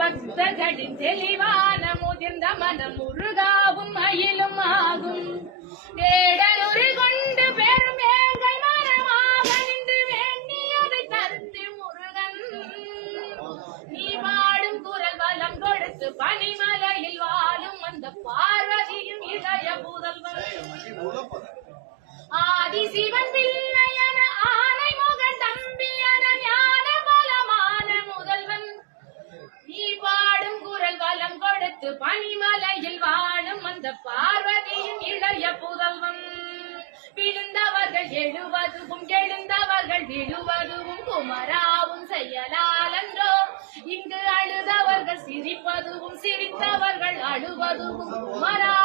பக்தர்களின் தெளிவான முதிர்ந்த மனம் முருகாவும் மயிலும் ஆகும். தேடலுரை கொண்டு பெரும் ஏங்கை மரமாக நின்று வேண்டியதை தருத்து முருகன். நீ பாடும் குரல் வலம் கொடுத்து பனிமலையில் வாழும் அந்த பார்வதியும் இளைய புதல்வன். ஆதி சிவன் பிள்ளையன ஆனை முகன் தம்பியன ஞான பலமான முதல்வன். நீ பாடும் குரல் வலம் கொடுத்து பனிமலையில் வாழும் அந்த பார்வதியும் இளைய புதல்வன். விழுந்தவர்கள் எழுவதுவும் எழுந்தவர்கள் விழுவதுவும் குமராவும் செயலாலன்றோ. இங்கு அழுதவர்கள் சிரிப்பதுவும் சிரித்தவர்கள் அழுவதுவும் குமரா